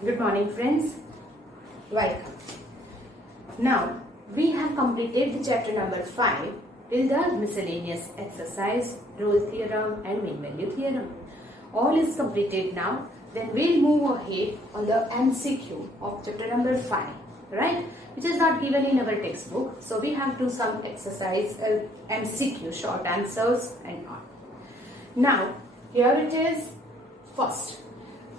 Good morning, friends. Welcome. Now, we have completed the chapter number 5 till the miscellaneous exercise, rule theorem and mean value theorem. All is completed now. Then we'll move ahead on the MCQ of chapter number 5, right? Which is not given in our textbook. So, we have to do some exercise, MCQ, short answers and all. Now, here it is. First,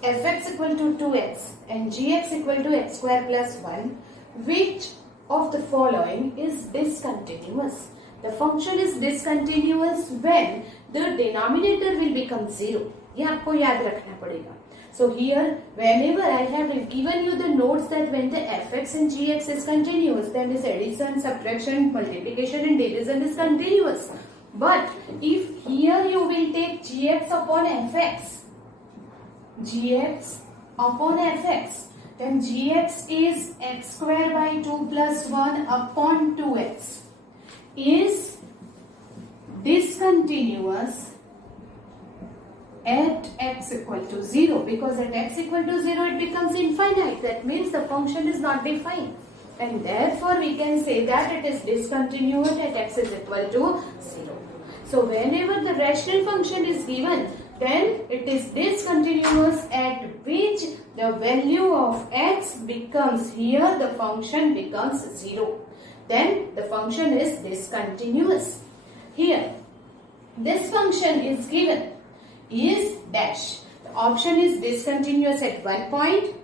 fx equal to 2x and gx equal to x square plus 1, which of the following is discontinuous? The function is discontinuous when the denominator will become 0. ये आपको याद रखना पड़ेगा. So here, whenever I have given you the notes that when the fx and gx is continuous, then this addition, subtraction, multiplication and division is continuous. But if here you will take gx upon fx, then gx is x square by 2 plus 1 upon 2x is discontinuous at x equal to 0, because at x equal to 0 it becomes infinite. That means the function is not defined, and therefore we can say that it is discontinuous at x is equal to 0. So whenever the rational function is given, then it is discontinuous at which the value of x becomes, here the function becomes 0. Then the function is discontinuous. Here, this function is given is dash. The option is discontinuous at 1 point,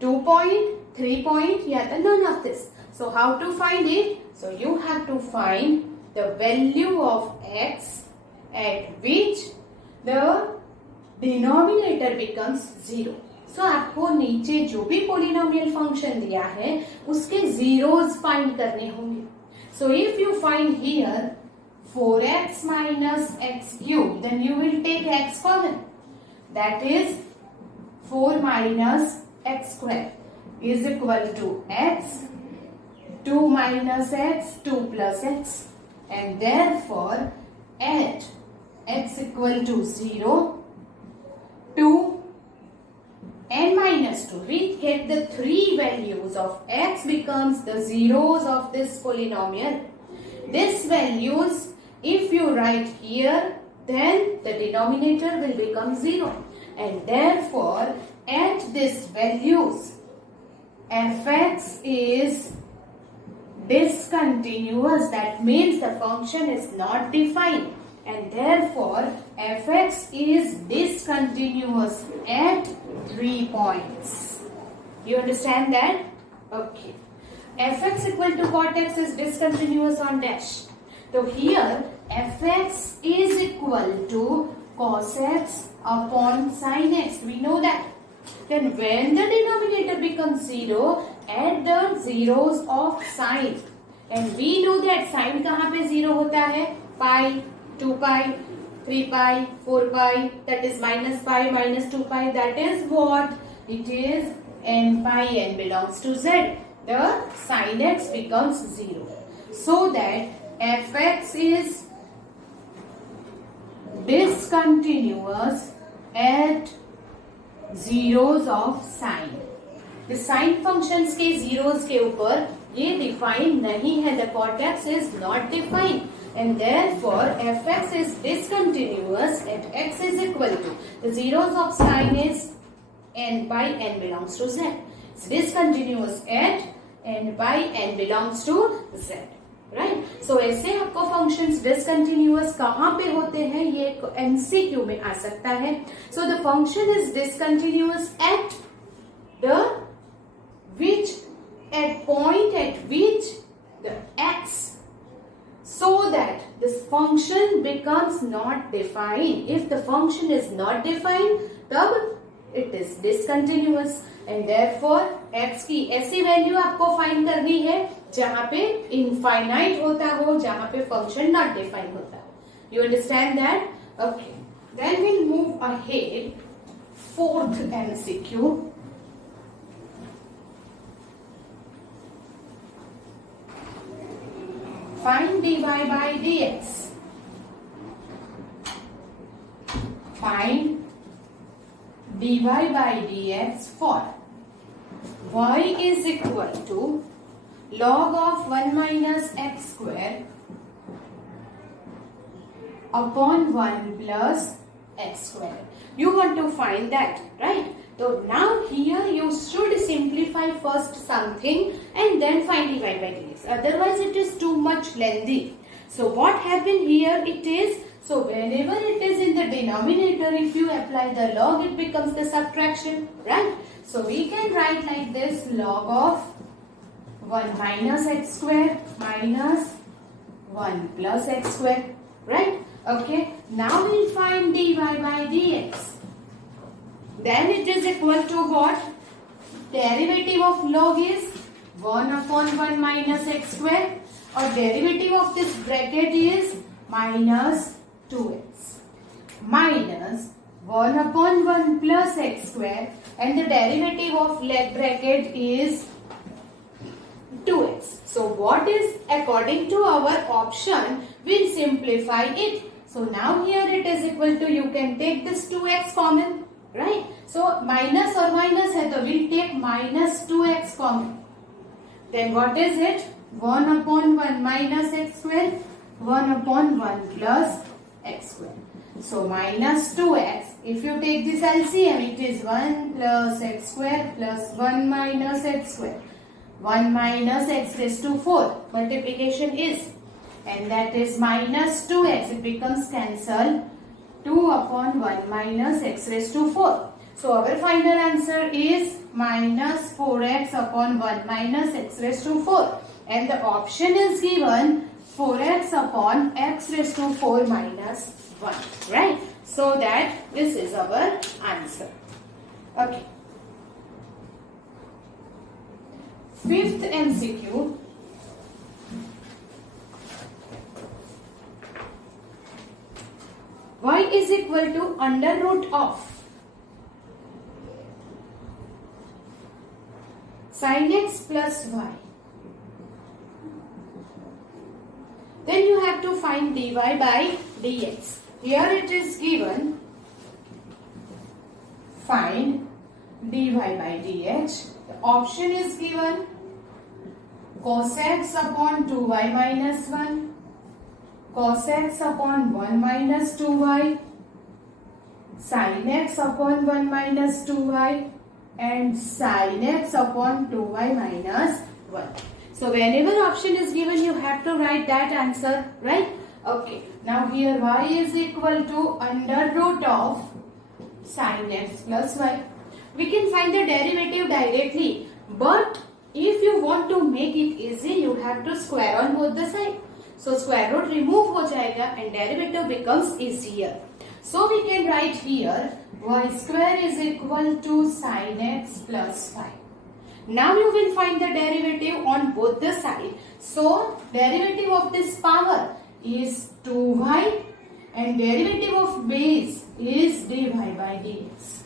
2 point, 3 point, yeah, none of this. So how to find it? So you have to find the value of x at which the denominator becomes 0. So आपको नीचे जो भी polynomial function दिया है उसके zeros find करने होंगे. So if you find here 4x minus x cube, then you will take x common. That is 4 minus x square is equal to x, 2 minus x, 2 plus x, and therefore at x equal to 0, 2 and minus 2, we get the three values of x becomes the zeros of this polynomial. These values, if you write here, then the denominator will become 0, and therefore at these values fx is discontinuous. That means the function is not defined, and therefore fx is discontinuous at 3 points. You understand that? Okay. Fx equal to cot x is discontinuous on dash. So here fx is equal to cos x upon sin x. We know that. Then when the denominator becomes 0, add the zeros of sine. And we know that sine कहाँ पे 0 होता है? Pi, 2 pi, 3 pi, 4 pi, that is minus pi, minus 2 pi, that is what? It is n pi, n belongs to z. The sin x becomes 0. So that fx is discontinuous at zeros of sine. The sine functions के zeros के ऊपर ये defined नहीं है. The cot x is not defined. And therefore fx is discontinuous at x is equal to the zeros of sine is n by n belongs to z. It's discontinuous at n by n belongs to z, right? So ऐसे आपको functions discontinuous कहाँ पे होते हैं ये MCQ में आ सकता है. So the function is discontinuous at the which at point at which the x, so that this function becomes not defined. If the function is not defined, तब it is discontinuous, and therefore x की ऐसी value आपको find करनी है जहाँ पे infinite होता हो, जहाँ पे function not defined होता हो. You understand that? Okay. Then we'll move ahead. Fourth MCQ. Find dy by dx. Find dy by dx for y is equal to log of 1 minus x square upon 1 plus x square. You want to find that, right? So now here you should simplify first something and then find dy by dx. Otherwise it is too much lengthy. So what happened here it is, so whenever it is in the denominator, if you apply the log, it becomes the subtraction, right? So we can write like this, log of 1 minus x square minus 1 plus x square, right? Okay, now we'll find dy by dx. Then it is equal to what? Derivative of log is 1 upon 1 minus x square, or derivative of this bracket is minus 2x minus 1 upon 1 plus x square, and the derivative of left bracket is 2x. So what is according to our option, we'll simplify it. So now here it is equal to, you can take this 2x common, right? So minus or minus hai, so we'll take minus 2x common. Then what is it? 1 upon 1 minus x square, 1 upon 1 plus x square. So minus 2x, if you take this LCM, it is 1 plus x square plus 1 minus x square. 1 minus x raised to 4, multiplication is, and that is minus 2x, it becomes cancelled, 2 upon 1 minus x raised to 4. So our final answer is minus 4x upon 1 minus x raised to 4. And the option is given 4x upon x raised to 4 minus 1. Right? So that this is our answer. Okay. Fifth MCQ. Y is equal to under root of sin x plus y. Then you have to find dy by dx. Here it is given, find dy by dx. The option is given cos x upon 2y minus 1, cos x upon 1 minus 2y, sin x upon 1 minus 2y, and sin x upon 2y minus 1. So whenever option is given, you have to write that answer, right? Okay. Now here y is equal to under root of sin x plus y. We can find the derivative directly, but if you want to make it easy, you have to square on both the sides. So square root remove ho jayega and derivative becomes easier. So we can write here y square is equal to sin x plus 5. Now you will find the derivative on both the sides. So derivative of this power is 2y and derivative of base is dy by dx.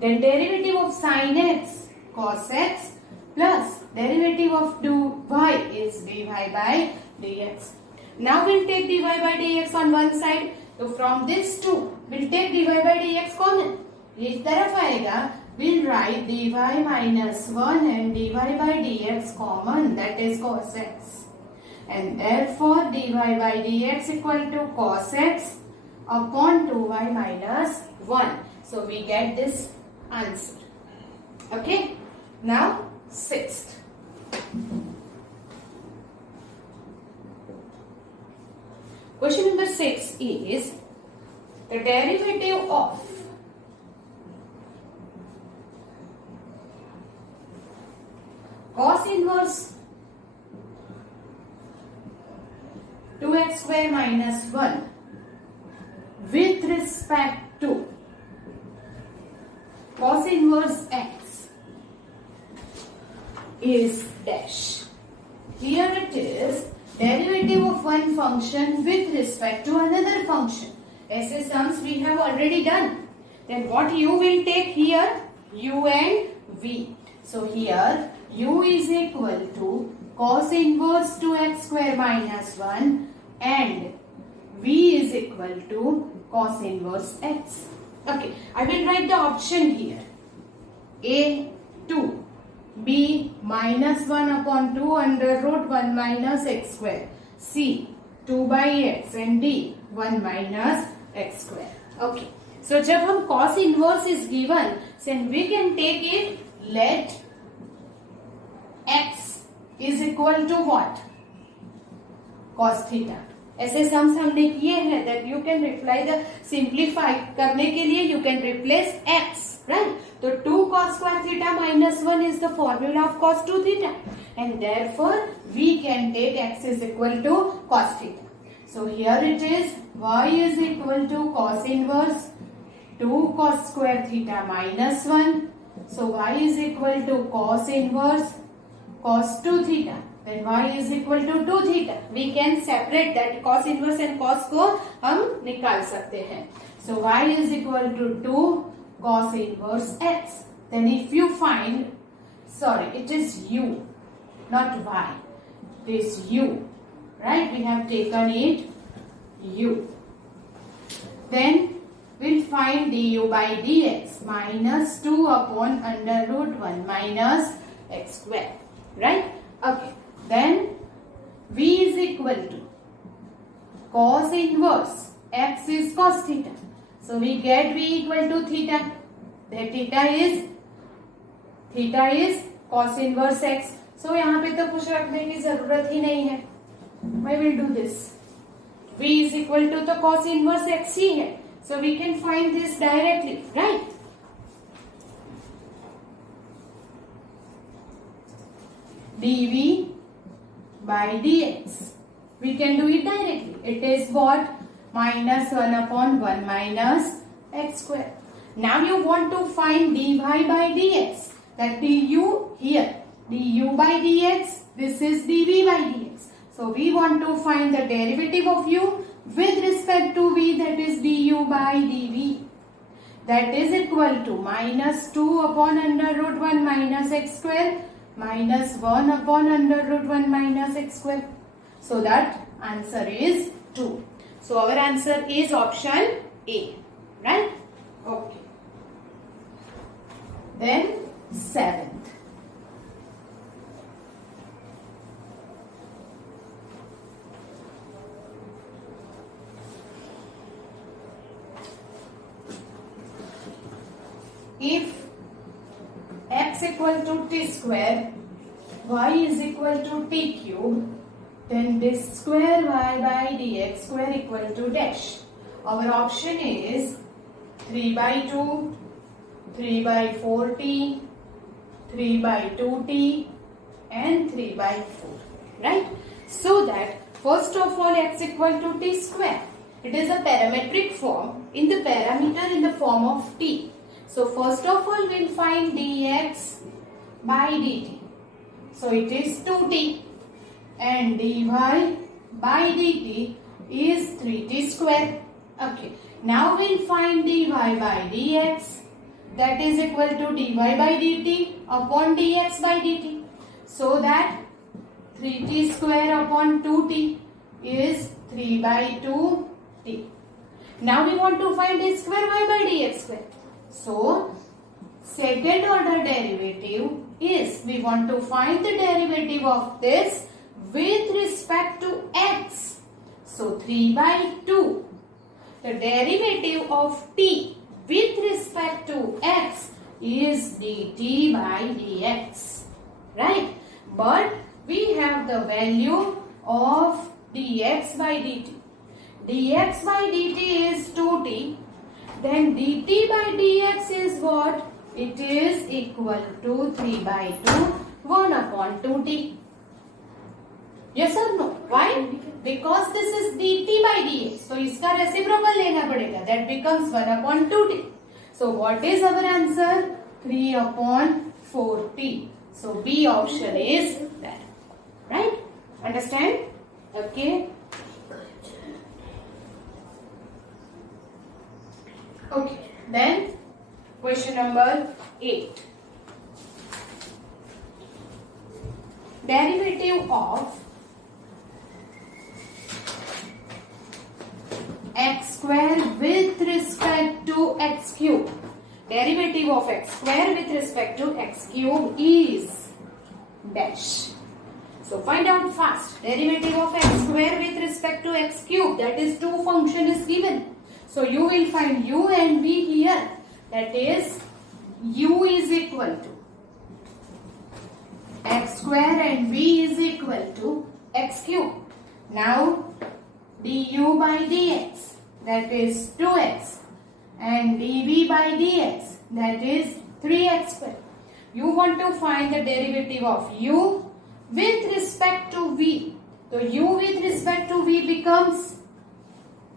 Then derivative of sin x cos x plus derivative of 2y is dy by dx. Now we'll take dy by dx on one side. So from this 2, we'll take dy by dx common. इस तरफ आएगा, we'll write dy minus 1 and dy by dx common, that is cos x. And therefore dy by dx equal to cos x upon 2y minus 1. So we get this answer. Okay. Now sixth. Question number 6 is the derivative of cos inverse 2x square minus 1 with respect to cos inverse x is dash. Here it is derivative of one function with respect to another function. SS sums we have already done. Then what you will take here? U and V. So here U is equal to cos inverse 2x square minus 1 and V is equal to cos inverse x. Okay, I will write the option here. A 2 B minus 1 upon 2 under root 1 minus x square. C 2 by x and D 1 minus x square. Okay. So जब हम cos inverse is given, then we can take it, let x is equal to what? Cos theta. ऐसे sums हमने किए हैं that you can reply the simplify करने के लिए you can replace x, right? तो 2 cos square theta minus 1 is the formula of cos 2 theta, and therefore we can take x is equal to cos theta. So here it is, y is equal to cos inverse 2 cos square theta minus 1. So y is equal to cos inverse cos 2 theta. Then y is equal to 2 theta. We can separate that cos inverse and cos को हम निकाल सकते हैं. So y is equal to 2 cos inverse x. Then if you find, sorry, it is u, not y. It is u, right? We have taken it u. Then we'll find du by dx minus 2 upon under root 1 minus x square, right? Okay. Then v is equal to cos inverse x is cos theta. So we get v equal to theta. That theta is cos inverse x. So यहाँ पे तो कुछ रखने की जरूरत ही नहीं है. I will do this. v is equal to तो cos inverse x ही है. So we can find this directly, right? dv by dx. We can do it directly. It is what? Minus 1 upon 1 minus x square. Now you want to find dy by dx. That du here. du by dx. This is dv by dx. So we want to find the derivative of u with respect to v, that is du by dv. That is equal to minus 2 upon under root 1 minus x square minus 1 upon under root 1 minus x square. So that answer is 2. So our answer is option A, right? Okay. Then 7th. If x equal to t square, y is equal to t cube, then this square y by dx square equal to dash. Our option is 3 by 2, 3 by 4t, 3 by 2t and 3 by 4, right? So that first of all x equal to t square. It is a parametric form in the parameter in the form of t. So first of all we'll find dx by dt. So it is 2t and dy by dt is 3t square. Okay. Now we'll find dy by dx, that is equal to dy by dt upon dx by dt. So that 3t square upon 2t is 3 by 2t. Now we want to find d square y by dx square. So second order derivative is, we want to find the derivative of this with respect to x. So 3 by 2. The derivative of t with respect to x is dt by dx, right? But we have the value of dx by dt. dx by dt is 2t. Then dt by dx is what? It is equal to 3 by 2, 1 upon 2t. Yes or no? Why? Because this is dt by dx. So इसका reciprocal लेना पड़ेगा. That becomes 1 upon 2t. So what is our answer? 3 upon 4t. So B option is that. Right? Understand? Okay. Okay. Then question number 8. Derivative of x square with respect to x cube. derivative of x square with respect to x cube is dash. So find out fast. Derivative of x square with respect to x cube, that is 2 function is given. So you will find u and v here. That is u is equal to x square and v is equal to x cube. Now du by dx, that is 2x, and dv by dx, that is 3x square. You want to find the derivative of u with respect to v. So u with respect to v becomes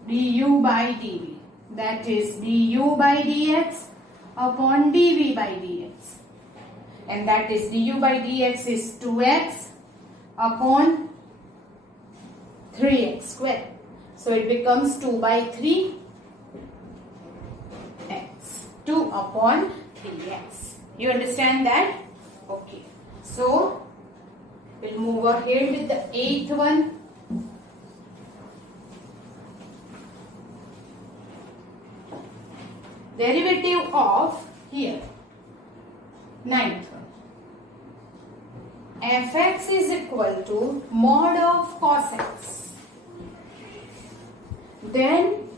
du by dv, that is du by dx upon dv by dx, and that is du by dx is 2x upon 3x square. So it becomes 2 by 3 x, 2 upon 3x. You understand that? Okay. So we'll move ahead with the 8th one. Derivative of here 9th one. Fx is equal to mod of cos x. Then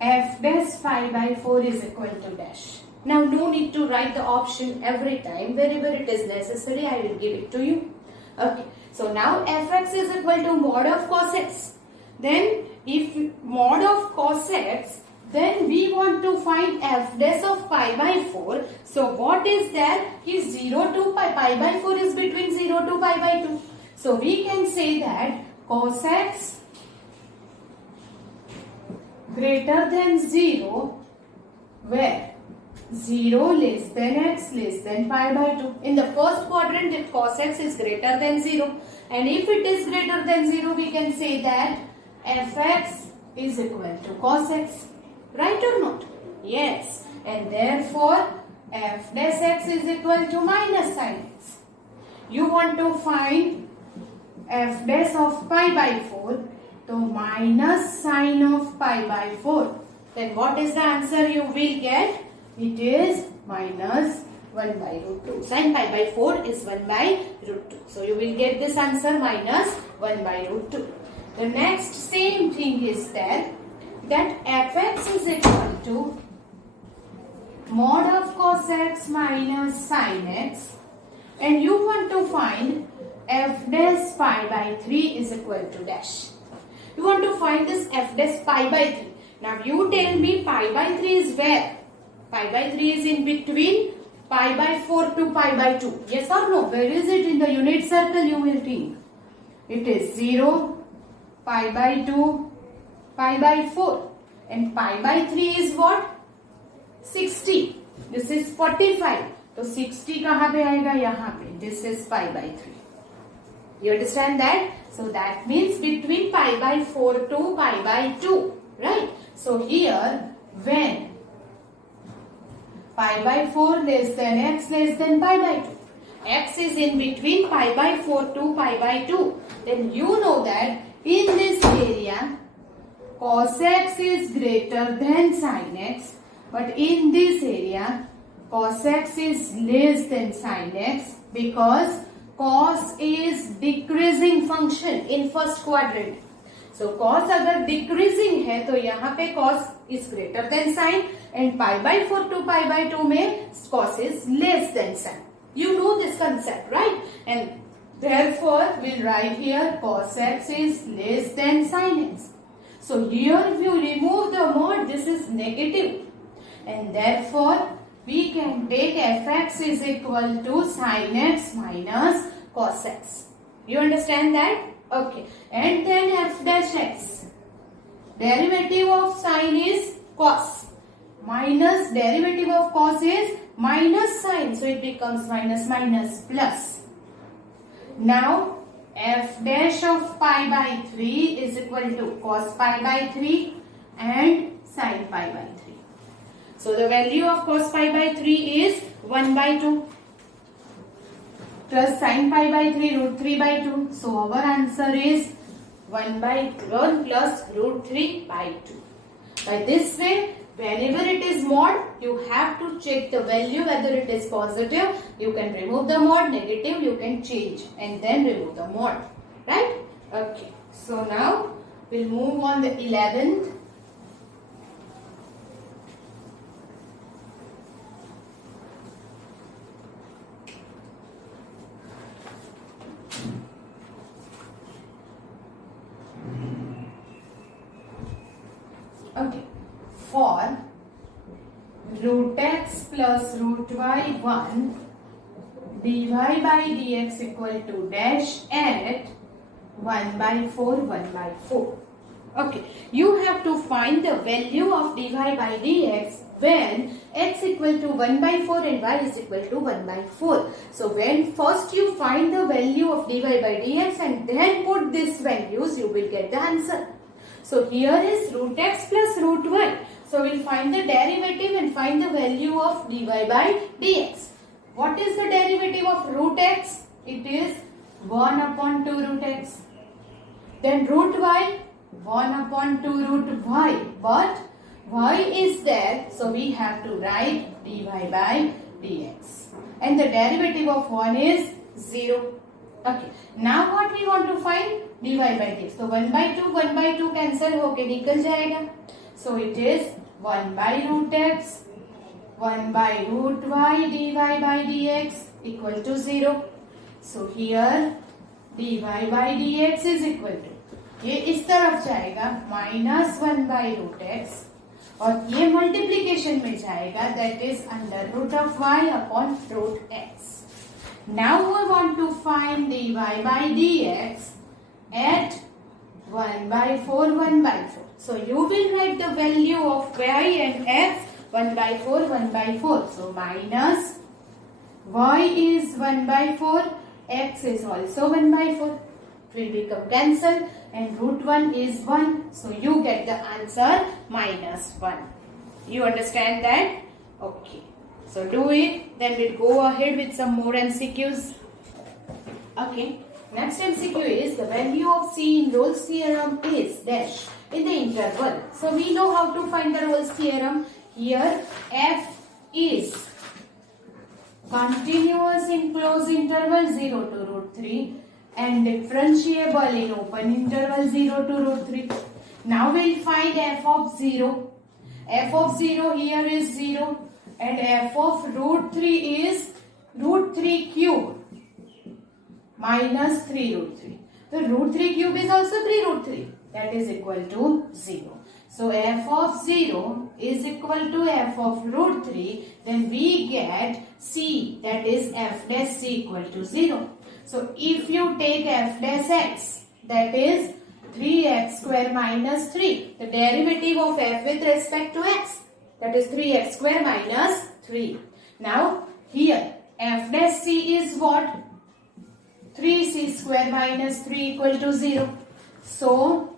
f dash pi by 4 is equal to dash. Now no need to write the option every time. Wherever it is necessary, I will give it to you. Okay. So now fx is equal to mod of cos x. Then if mod of cos x, then we want to find f dash of pi by 4. So what is there? Is 0 to pi. Pi by 4 is between 0 to pi by 2. So we can say that cos x greater than 0 where 0 less than x less than pi by 2. In the first quadrant, if cos x is greater than 0, and if it is greater than 0, we can say that fx is equal to cos x. Right or not? Yes. And therefore, f dash x is equal to minus sin x. You want to find f dash of pi by 4. So minus sine of pi by 4. Then what is the answer you will get? It is minus 1 by root 2. Sine pi by 4 is 1 by root 2. So you will get this answer minus 1 by root 2. The next same thing is there, that fx is equal to mod of cos x minus sin x, and you want to find f dash pi by 3 is equal to dash. You want to find this f dash pi by 3. Now you tell me pi by 3 is where? Pi by 3 is in between pi by 4 to pi by 2. Yes or no? Where is it in the unit circle, you will think? It is 0, pi by 2, pi by 4. And pi by 3 is what? 60. This is 45. So 60 कहाँ पे आएगा? यहाँ पे. This is pi by 3. You understand that? So that means between pi by 4 to pi by 2. Right? So here when pi by 4 less than x less than pi by 2. X is in between pi by 4 to pi by 2. Then you know that in this area cos x is greater than sin x. But in this area cos x is less than sin x because cos is decreasing function in first quadrant. So cos अगर decreasing है तो यहाँ पे cos is greater than sin, and pi by 4 to pi by 2 में cos is less than sin. You know this concept, right? And therefore we'll write here cos x is less than sin x. So here if you remove the mod, this is negative, and therefore we can take fx is equal to sin x minus cos x. You understand that? Okay. And then f dash x. Derivative of sin is cos. Minus derivative of cos is minus sin. So it becomes minus minus plus. Now f dash of pi by 3 is equal to cos pi by 3 and sin pi by 3. So the value of cos pi by 3 is 1 by 2 plus sin pi by 3 root 3 by 2. So our answer is 1 by 1 plus root 3 by 2. By this way Whenever it is mod, you have to check the value whether it is positive. You can remove the mod, negative, you can change and then remove the mod. Right? Okay. So now we'll move on the 11th. Okay. For root x plus root y 1 dy by dx equal to dash at 1 by 4, 1 by 4. Okay, you have to find the value of dy by dx when x equal to 1 by 4 and y is equal to 1 by 4. So when first you find the value of dy by dx and then put these values, you will get the answer. So here is root x plus root y. So we'll find the derivative and find the value of dy by dx. What is the derivative of root x? It is 1 upon 2 root x. Then root y, 1 upon 2 root y. But y is there, so we have to write dy by dx. And the derivative of 1 is 0. Okay. Now what we want to find? dy by dx. So 1 by 2 cancel होके निकल जाएगा. So it is 1 by root x, 1 by root y dy by dx equal to 0. So here dy by dx is equal to, ये इस तरफ जाएगा minus 1 by root x और ये multiplication में जाएगा, that is under root of y upon root x. Now we want to find dy by dx at 1 by 4, 1 by 4. So you will write the value of y and x 1 by 4, 1 by 4. So minus y is 1 by 4, x is also 1 by 4. It will become cancelled and root 1 is 1. So you get the answer minus 1. You understand that? Okay. So do it. Then we'll go ahead with some more MCQs. Okay. Next MCQ is the value of C in Rolle's theorem is dash in the interval. So we know how to find the Rolle's theorem. Here f is continuous in closed interval 0 to root 3 and differentiable in open interval 0 to root 3. Now we'll find f of 0. F of 0 here is 0 and f of root 3 is root 3 cube minus 3 root 3. The root 3 cube is also 3 root 3. That is equal to 0. So f of 0 is equal to f of root 3. Then we get c, that is f dash c equal to 0. So if you take f dash x, that is 3x square minus 3. The derivative of f with respect to x, that is 3x square minus 3. Now here f dash c is what? 3c square minus 3 equal to 0. So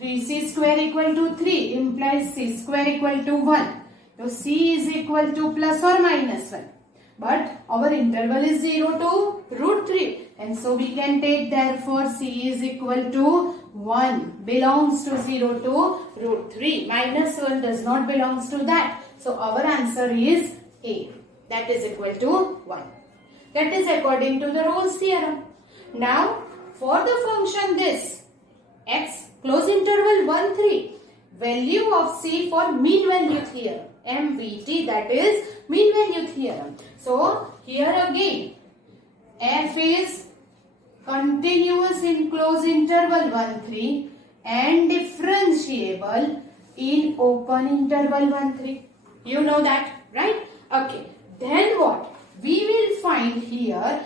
3c square equal to 3 implies c square equal to 1. So c is equal to plus or minus 1. But our interval is 0 to root 3. And so we can take therefore c is equal to 1 belongs to 0 to root 3. Minus 1 does not belongs to that. So our answer is A. That is equal to 1. That is according to the Rolle's theorem. Now for the function this x close interval 1 3 value of c for mean value theorem MVT, that is mean value theorem. So here again f is continuous in close interval 1 3 and differentiable in open interval 1 3. You know that, right? Okay. Then what? We will find here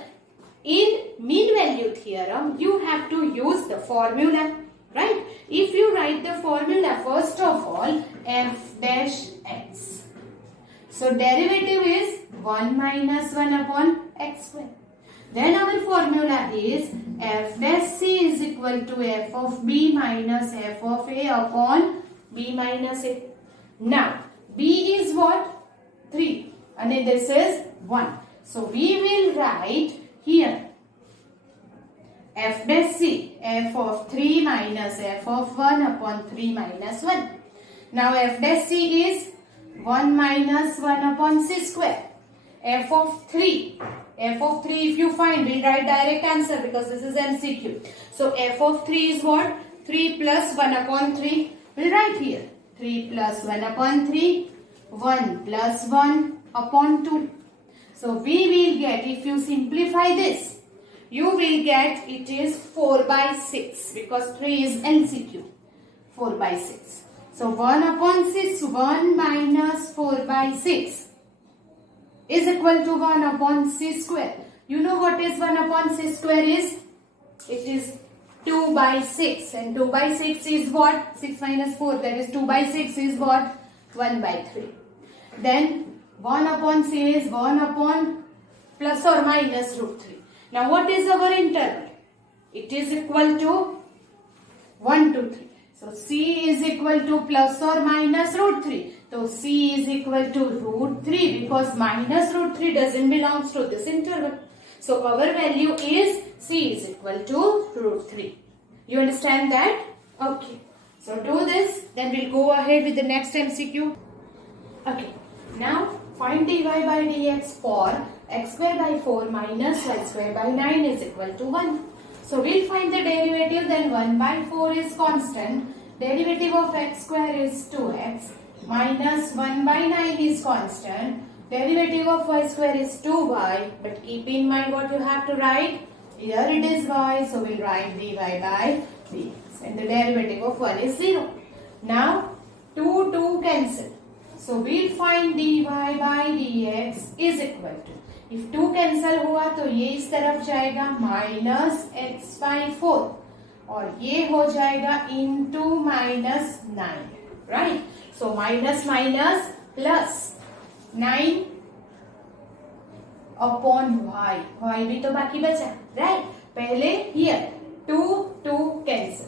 in mean value theorem you have to use the formula, right? If you write the formula first of all f dash x. So derivative is 1 minus 1 upon x square. Then our formula is f dash c is equal to f of b minus f of a upon b minus a. Now b is what? 3 and this is 1. So we will write here f dash c f of 3 minus f of 1 upon 3 minus 1. Now f dash c is 1 minus 1 upon c square. F of 3. F of 3 if you find, we'll write direct answer because this is MCQ. So f of 3 is what? 3 plus 1 upon 3. We'll write here. 3 plus 1 upon 3. 1 plus 1 upon 2. So we will get, if you simplify this, you will get it is 4 by 6 because 3 is MCQ. 4 by 6. So 1 upon 6, 1 minus 4 by 6 is equal to 1 upon c square. You know what is 1 upon c square is? It is 2 by 6. And 2 by 6 is what? 6 minus 4, that is 2 by 6 is what? 1 by 3. Then 1 upon c is 1 upon plus or minus root 3. Now what is our interval? It is equal to 1 to 3. So c is equal to plus or minus root 3. So c is equal to root 3 because minus root 3 doesn't belong to this interval. So our value is c is equal to root 3. You understand that? Okay. So do this. Then we'll go ahead with the next MCQ. Okay. Now find dy by dx for x square by 4 minus y square by 9 is equal to 1. So we'll find the derivative, then 1 by 4 is constant. Derivative of x square is 2x minus 1 by 9 is constant. Derivative of y square is 2y, but keep in mind what you have to write. Here it is y, so we'll write dy by dx. And the derivative of 1 is 0. Now 2 cancel. So we'll find dy by dx is equal to, if 2 cancel हुआ तो ये इस तरफ जाएगा minus x by 4 और ये हो जाएगा into minus 9, right? So minus minus plus 9 upon y. Y भी तो बाकी बचा, right? पहले here 2 cancel.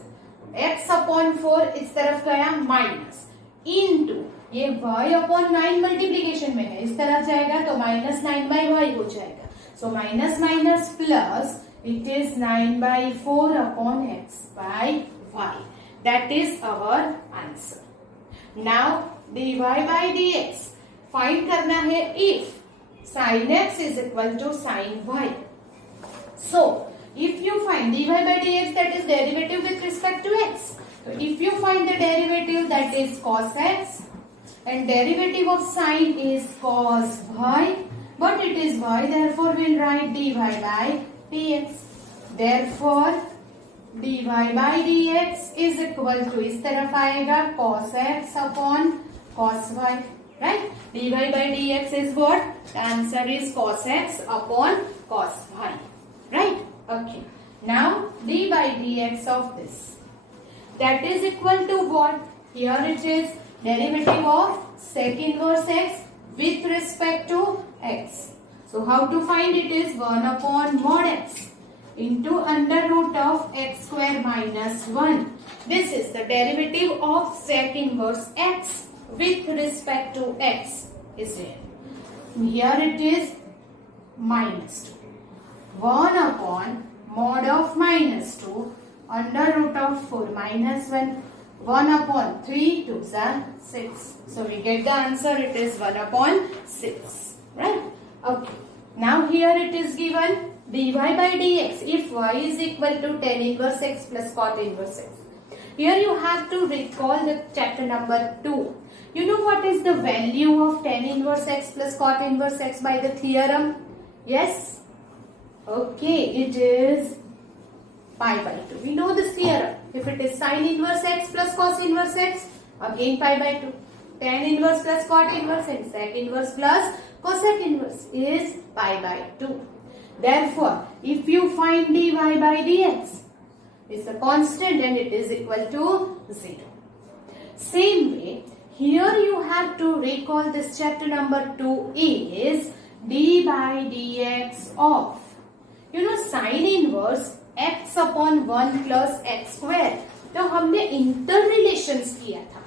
X upon 4 इस तरफ गया minus into ये y upon 9 मल्टीप्लीकेशन में है, इस तरफ जाएगा तो minus 9 by y हो जाएगा. So minus minus plus, it is 9 by 4 upon x by y. That is our answer. Now dy by dx find करना है if sin x is equal to sin y. So if you find dy by dx, that is derivative with respect to x. So if you find the derivative, that is cos x, and derivative of sine is cos y, but it is y, therefore we'll write dy by dx. Therefore dy by dx is equal to, इस तरफ आएगा cos x upon cos y, right? dy by dx is what? The answer is cos x upon cos y, right? Okay. Now d by dx of this, that is equal to what? Here it is derivative of sec inverse x with respect to x. So how to find it is 1 upon mod x into under root of x square minus 1. This is the derivative of sec inverse x with respect to x is there. Here it is minus 2. 1 upon mod of minus 2 under root of 4 minus 1. 1 upon 3 2 is 6. So we get the answer, it is 1 upon 6. Right? Okay. Now here it is given dy by dx if y is equal to tan inverse x plus cot inverse x. Here you have to recall the chapter number 2. You know what is the value of tan inverse x plus cot inverse x by the theorem? Yes? Okay, it is pi by 2. We know this theorem. If it is sin inverse x plus cos inverse x, again pi by 2. Tan inverse plus cot inverse and sec inverse plus cosec inverse is pi by 2. Therefore, if you find dy by dx is a constant and it is equal to 0. Same way, here you have to recall this chapter number 2 is d by dx of, you know, sin inverse x upon 1 plus x square. तो हमने interrelations किया था.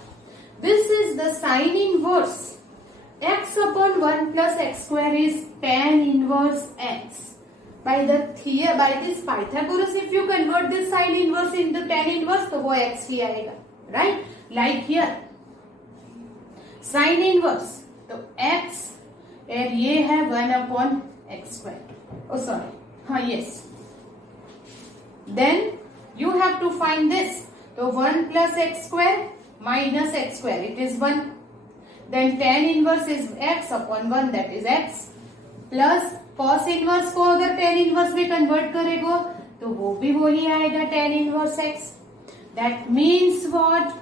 This is the sin inverse. X upon 1 plus x square is tan inverse x. By this Pythagoras, if you convert this sin inverse into tan inverse, तो वो x ही आएगा. Right? Like here. Sine inverse तो x और ये है 1/x². Oh sorry, हाँ yes. Then you have to find this. तो 1 + x² - x², it is 1. Then tan inverse is x/1, that is x, plus cos inverse को अगर tan inverse में convert करेगो तो वो भी वही आएगा, tan inverse x. That means what?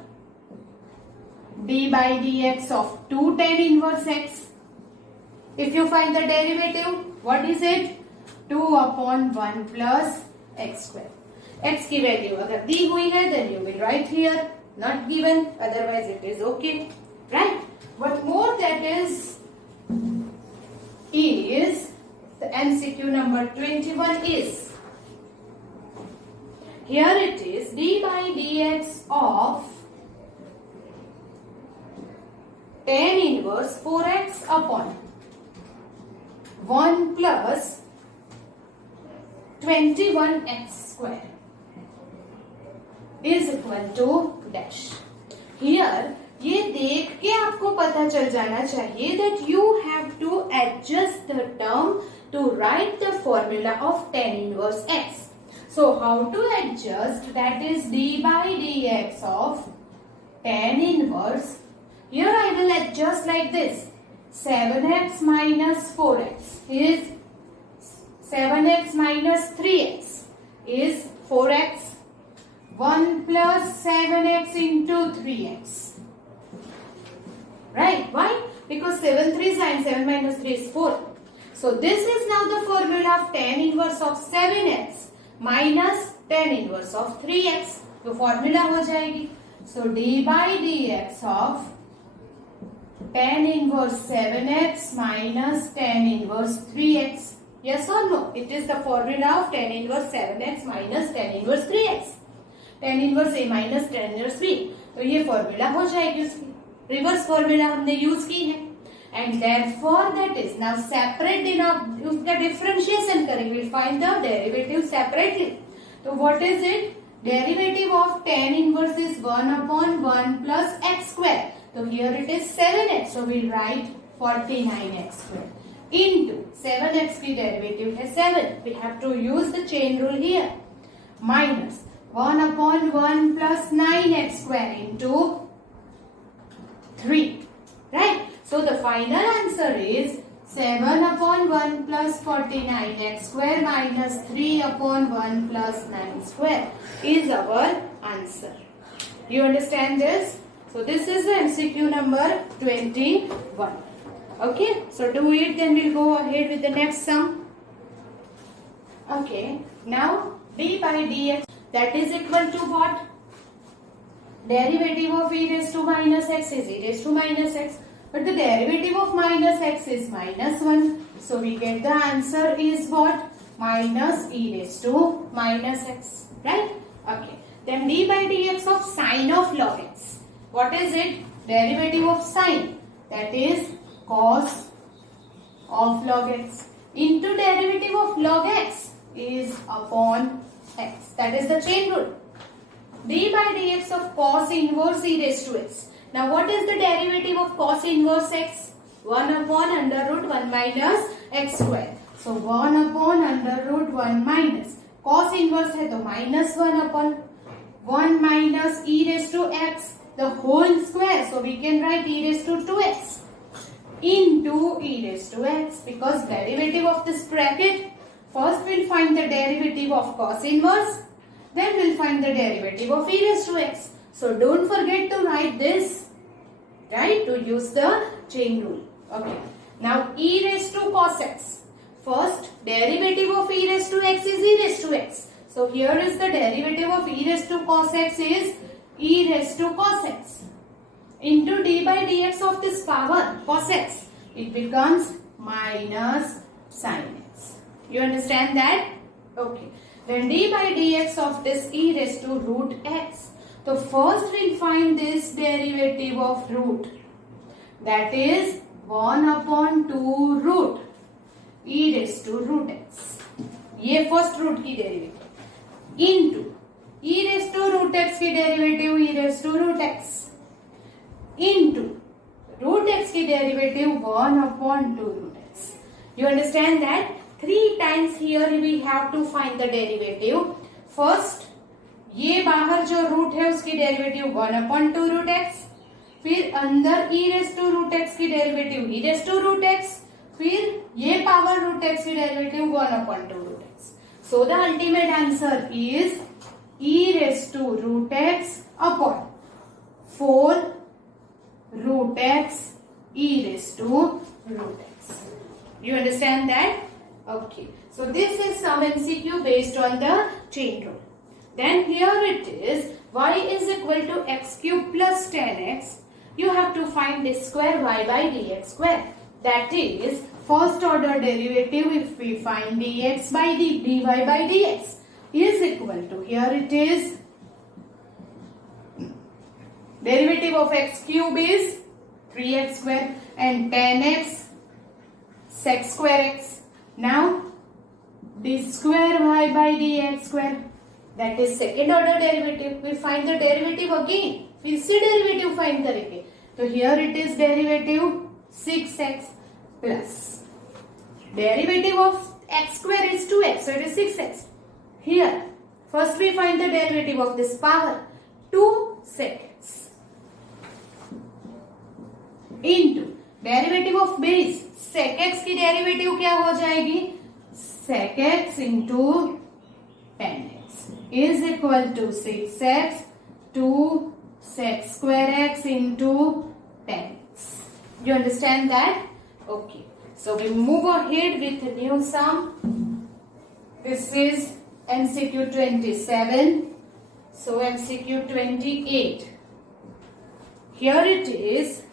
d/dx of 2 tan inverse x. If you find the derivative, what is it? 2/1 plus x². x की value अगर दी हुई है then you will write here, not given, otherwise it is okay, right? What more that is the MCQ number 21 is, here it is d/dx of tan inverse 4x/1 plus 21x² is equal to dash. Here ये देख के आपको पता चल जाना चाहिए that you have to adjust the term to write the formula of tan inverse x. So how to adjust? That is d/dx of tan inverse. Here I will adjust like this. 7x minus 4x is 7x minus 3x is 4x. 1 plus 7x into 3x. Right? Why? Because 7 3 9, 7 minus 3 is 4. So this is now the formula of tan inverse of 7x minus tan inverse of 3x. तो formula हो जाएगी. So d/dx of tan inverse 7x minus tan inverse 3x. Yes or no? It is the formula of tan inverse 7x minus tan inverse 3x. tan inverse a minus tan inverse b. तो ये formula हो जाएगी उसकी. Reverse formula हमने use की है. And therefore that is now separate in उसका differentiation करेंगे. Will find the derivative separately. तो what is it? Derivative of tan inverse is 1/1 plus x². तो here it is 7x. So will write 49x² into 7x की derivative है 7. We have to use the chain rule here. Minus 1/1 plus 9x² into 3. Right? So the final answer is 7/1 plus 49x² minus 3/1 plus 9² is our answer. You understand this? So this is the MCQ number 21. Okay? So do it, then we'll go ahead with the next sum. Okay. Now d/dx, that is equal to what? Derivative of e raised to minus x is e raised to minus x. But the derivative of minus x is -1. So we get the answer is what? Minus e raised to minus x. Right? Okay. Then d/dx of sine of log x. What is it? Derivative of sine. That is cos of log x. Into derivative of log x is upon x. That is the chain rule. d/dx of cos inverse e raised to x. Now what is the derivative of cos inverse x? 1/√1 minus x². So 1/√1 minus cos inverse है तो -1/1 minus e raised to x the whole square. So we can write e raised to 2x into e raised to x, because derivative of this bracket, first we'll find the derivative of cos inverse, then we'll find the derivative of e raised to x. So don't forget to write this, right, to use the chain rule. Okay. Now e raised to cos x. First derivative of e raised to x is e raised to x. So here is the derivative of e raised to cos x is e raised to cos x into d/dx of this power cos x. It becomes minus sin x. You understand that? Okay. Then d/dx of this e raised to root x. So first we'll find this derivative of root. That is 1/2 root e raised to root x. ये first root की derivative into e raised to root x की derivative e raised to root x into root x की derivative 1 upon 2 root x. You understand that? 3 times here we have to find the derivative. First, ये बाहर जो root है उसकी derivative 1 upon 2 root x. फिर अंदर e raised to root x की derivative e raised to root x. फिर ये power root x की derivative 1 upon 2 root x. So the ultimate answer is e raised to root x upon 4 root x e raised to root x. You understand that? Okay. So this is some MCQ based on the chain rule. Then here it is y is equal to x cube plus 10x. You have to find this square y by dx square. That is first order derivative if we find dx by dy by dx is equal to, here it is, derivative of x cube is 3x square and 10x sec square x. Now d square y by dx square, that is second order derivative. We find the derivative again. फिर से derivative find करेंगे. तो here it is derivative 6x plus derivative of x square is 2x, so it is 6x. Here first we find the derivative of this power 2 sec x into derivative of base sec x की derivative क्या हो जाएगी? Sec x into 10x is equal to 6x 2 sec square x into 10x. You understand that? Okay. So we move ahead with a new sum. This is MCQ 27. So MCQ 28. Here it is.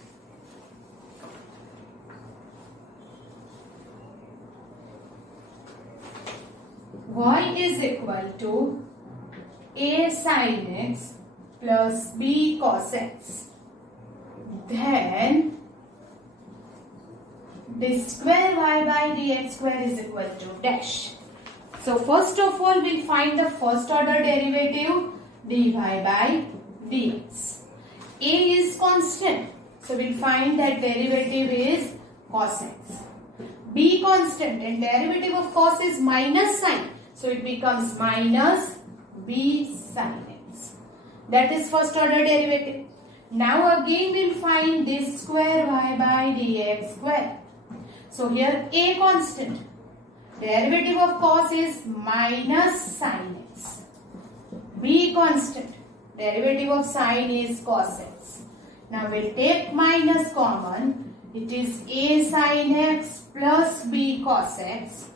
Y is equal to a sin x plus b cos x. Then d square y by dx square is equal to dash. So first of all we find the first order derivative dy by dx. A is constant, so we'll find that derivative is cos x. B constant and derivative of cos is minus sign, so it becomes minus b sin x. That is first order derivative. Now again we'll find this square y by dx square. So here a constant, derivative of cos is minus sin x. B constant, derivative of sin is cos x. Now we'll take minus common. It is a sin x plus b cos x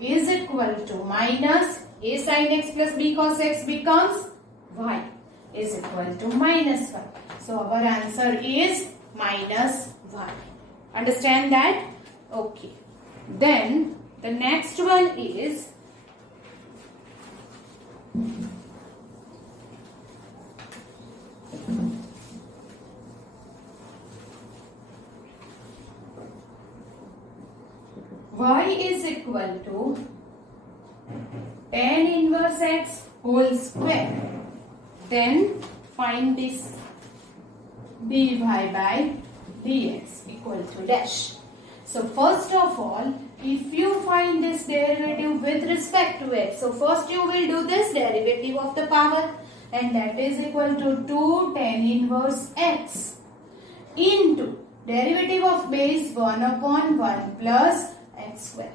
is equal to minus a sin x plus b cos x becomes y is equal to minus 1. So our answer is minus 1. Understand that? Okay. Then the next one is y is equal to tan inverse x whole square. Then find this dy by dx equal to dash. So first of all, if you find this derivative with respect to x, so first you will do this derivative of the power, and that is equal to 2 tan inverse x into derivative of base 1 upon 1 plus x square,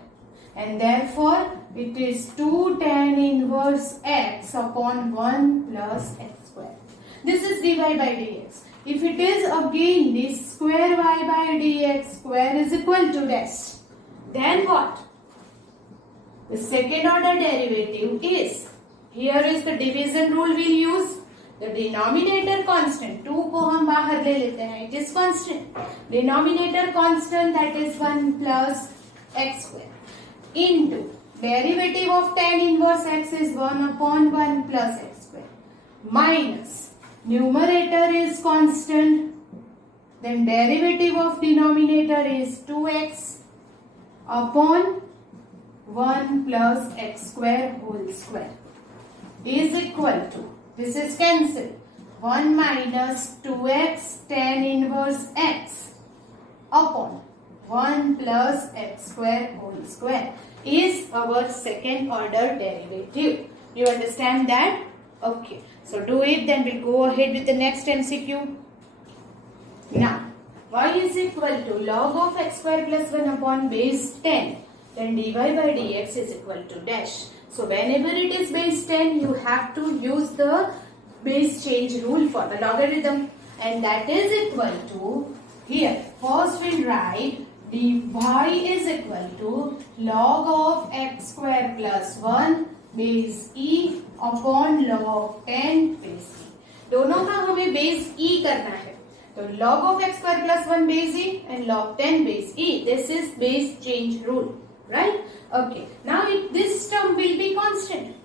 and therefore it is 2 tan inverse x upon 1 plus x square. This is dy by dx. If it is again this square y by dx square is equal to dash, then what? The second order derivative is, here is the division rule we'll use. The denominator constant, 2 को हम बाहर ले लेते हैं, it is constant. Denominator constant, that is 1 plus x square into derivative of tan inverse x is 1 upon 1 plus x square minus numerator is constant, then derivative of denominator is 2x upon 1 plus x square whole square is equal to, this is cancelled, 1 minus 2x tan inverse x upon 1 plus x square whole square is our second order derivative. You understand that? Okay. So do it, then we'll go ahead with the next MCQ. Now, y is equal to log of x square plus 1 upon base 10. Then dy by dx is equal to dash. So whenever it is base 10, you have to use the base change rule for the logarithm. And that is equal to, here, first we'll write dy is equal to log of x square plus 1 base e upon log 10 base e. दोनों का हमें base e करना है. तो log of x square plus 1 base e and log 10 base e. This is base change rule. Right? Okay. Now this term will be constant.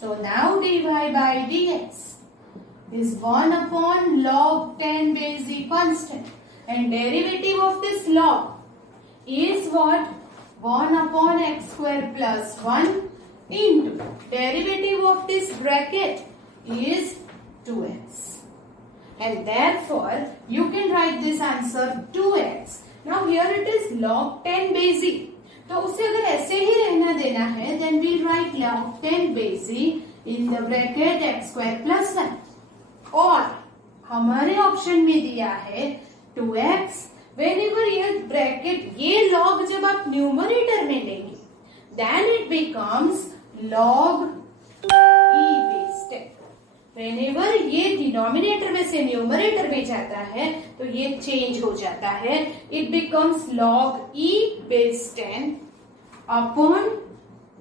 So now dy by dx is 1 upon log 10 base e constant. And derivative of this log is what? 1 upon x square plus 1 into derivative of this bracket is 2x. And therefore, you can write this answer 2x. Now here it is log 10 base e. तो उसे अगर ऐसे ही रहना देना है, then we write log 10 base e in the bracket x square plus 1. और हमारे option में दिया है 2x. whenever ये ब्रैकेट ये log जब आप न्यूमरेटर में लेंगे, then it becomes log e base 10. whenever ये डिनोमिनेटर में से न्यूमरेटर में जाता है तो ये चेंज हो जाता है. it becomes log e base 10 upon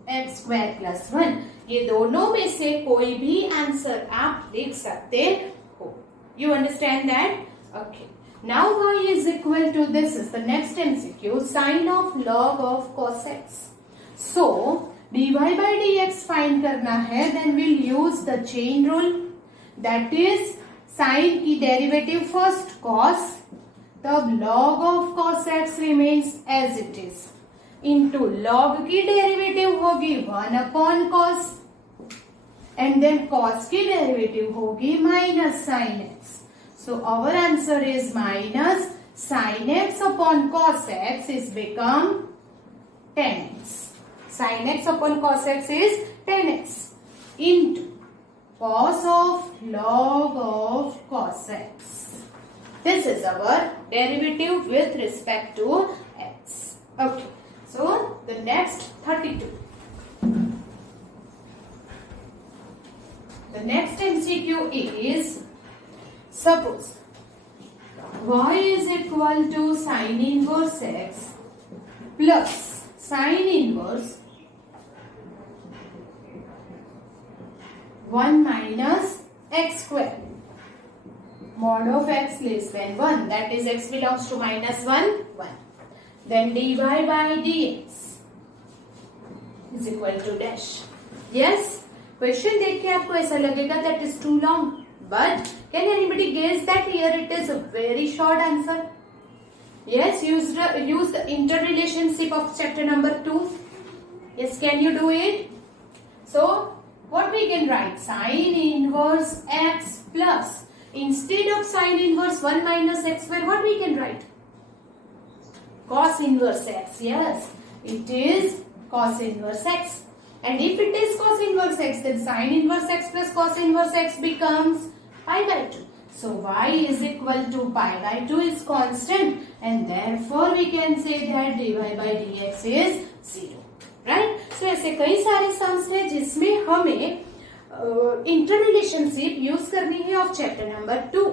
x square plus 1. ये दोनों में से कोई भी आंसर आप लिख सकते हो. You understand that? Okay. Now y is equal to, this is the next MCQ, sine of log of cos x. So dy by dx find करना है, then we'll use the chain rule. That is sine की derivative first cos, तब log of cos x remains as it is, into log की derivative होगी 1 upon cos, and then cos की derivative होगी minus sin x. So our answer is minus sin x upon cos x is become 10x. Sin x upon cos x is 10x into cos of log of cos x. This is our derivative with respect to x. Okay. So the next 32. The next MCQ is, suppose y is equal to sin inverse x plus sin inverse 1 minus x square mod of x less than 1, that is x belongs to minus 1, 1. Then dy by dx is equal to dash. Yes, question देख के आपको ऐसा लगेगा that is too long, but can anybody guess that here it is a very short answer? Yes, use the interrelationship of chapter number 2. Yes, can you do it? So what we can write? Sin inverse x plus, instead of sin inverse 1 minus x square, what we can write? Cos inverse x. Yes, it is cos inverse x. And if it is cos inverse x, then sin inverse x plus cos inverse x becomes pi by 2. So y is equal to pi by 2 is constant, and therefore we can say that dy by dx is 0. Right? So ऐसे कई सारे sums हैं जिसमें हमें interrelationship use करनी है of chapter number 2.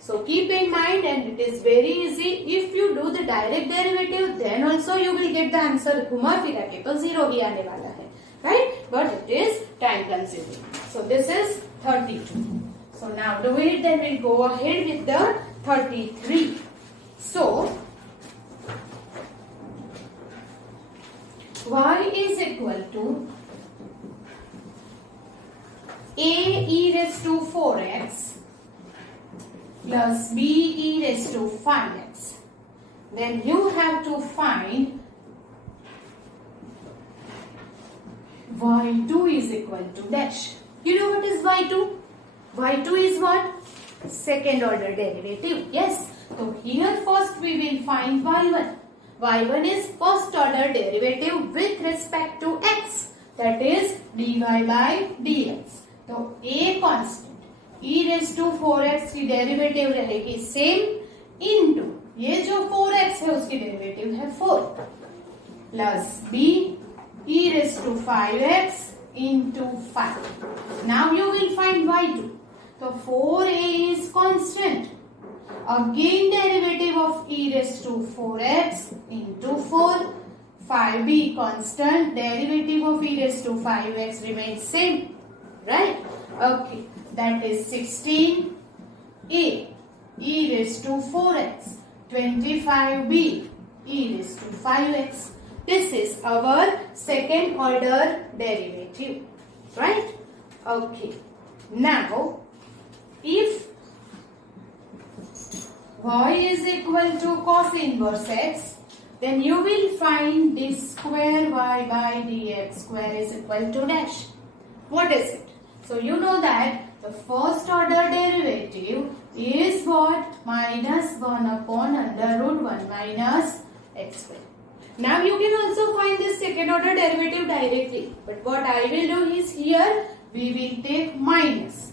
So keep in mind, and it is very easy. If you do the direct derivative, then also you will get the answer. घुमा फिरा के तो 0 ही आने वाला है, right? But it is time consuming. So this is 32. So now do it, then we'll go ahead with the 33. So y is equal to a e raised to 4x plus b e raised to 5x. Then you have to find y2 is equal to dash. You know what is y2? y2 is what? Second order derivative. Yes. So here first we will find y1. y1 is first order derivative with respect to x, that is dy by dx. तो a constant e raised to 4x की derivative रहेगी same into ये जो 4x है उसकी derivative है 4 plus b e raised to 5x into 5. Now you will find y2. So 4a is constant. Again derivative of e raised to 4x into 4. 5b constant. Derivative of e raised to 5x remains same. Right? Okay. That is 16a e raised to 4x. 25b e raised to 5x. This is our second order derivative. Right? Okay. Now, if y is equal to cos inverse x, then you will find d square y by dx square is equal to dash. What is it? So you know that the first order derivative is what? Minus 1 upon under root 1 minus x square. Now you can also find the second order derivative directly. But what I will do is here we will take minus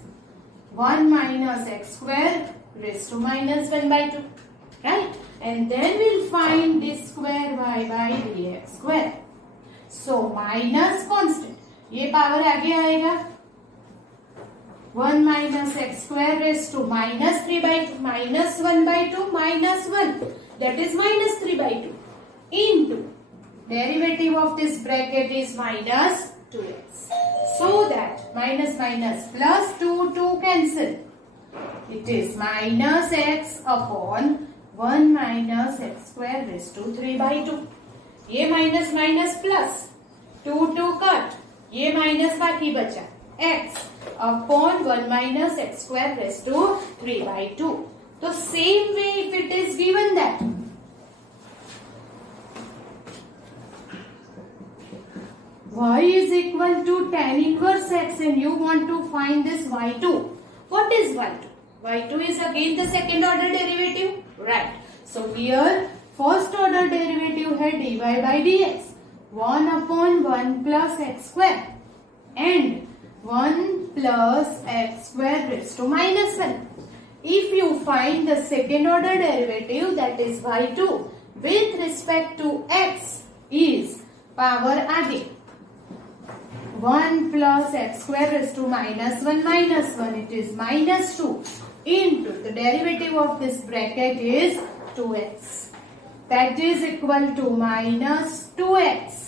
1 minus x square raised to minus 1 by 2. Right? And then we'll find this square y by dx square. So minus constant. ये power आगे आएगा 1 minus x square raised to minus 3 by 2 minus 1 by 2 minus 1, that is minus 3 by 2 into derivative of this bracket is minus 2x. So that minus minus plus 2 cancel. It is minus x upon 1 minus x square raised to 3 by 2. ये minus minus plus 2 cut. ये minus बाकी बचा x upon 1 minus x square raised to 3 by 2. So same way if it is given that y is equal to tan inverse x and you want to find this y2. What is y2? y2 is again the second order derivative. Right. So here first order derivative है dy by dx. 1 upon 1 plus x square and 1 plus x square raised to minus 1. If you find the second order derivative, that is y2 with respect to x is power आगे 1 plus x square raised to minus 1 minus 1, it is minus 2 into the derivative of this bracket is 2x. That is equal to minus 2x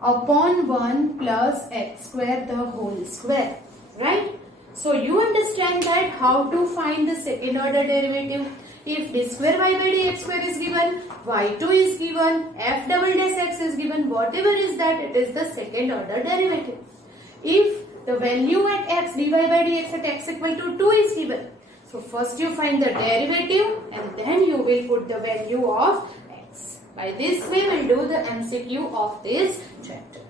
upon 1 plus x square the whole square. Right? So you understand that how to find the second order derivative. If d square y by dx square is given, y2 is given, f double dash x is given, whatever is that, it is the second order derivative. If the value at x dy by dx at x equal to 2 is given, so first you find the derivative and then you will put the value of x. By this way we will do the MCQ of this chapter.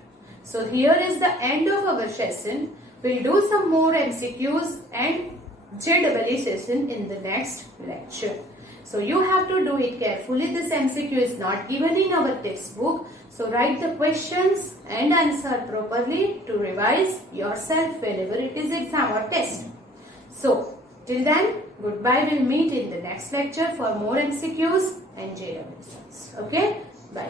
So here is the end of our session. We will do some more MCQs and JEE session in the next lecture. So you have to do it carefully. This MCQ is not given in our textbook. So write the questions and answer properly to revise yourself whenever it is exam or test. So till then, goodbye. We'll meet in the next lecture for more MCQs and JEE results. Okay? Bye.